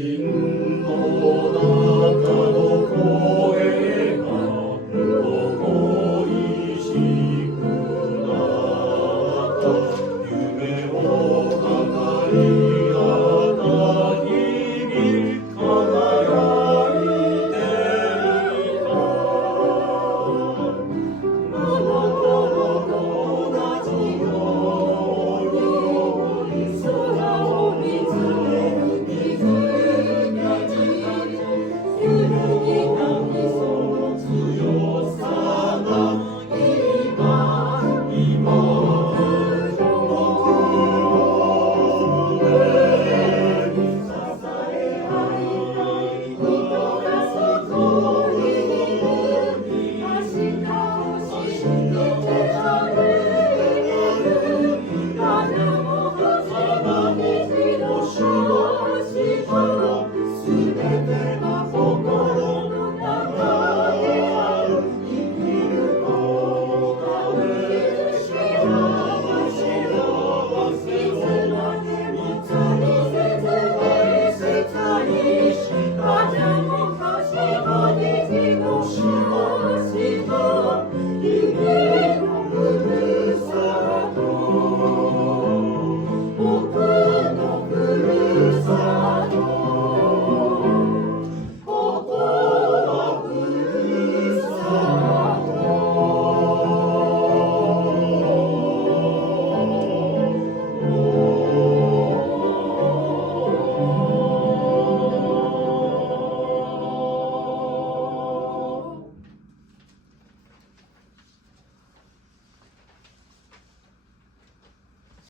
心の中の声が恋しくなった夢を語り合った日々輝いていたあなたと同じように空を見つめる水揺るぎないその強さが今僕の上に支え合い人が外にいる明日を信じて歩いてる花も星も虹の星もすべてが心の中にある生きることで幸せいつまでも大切に花も星も虹も星も夢のふるさと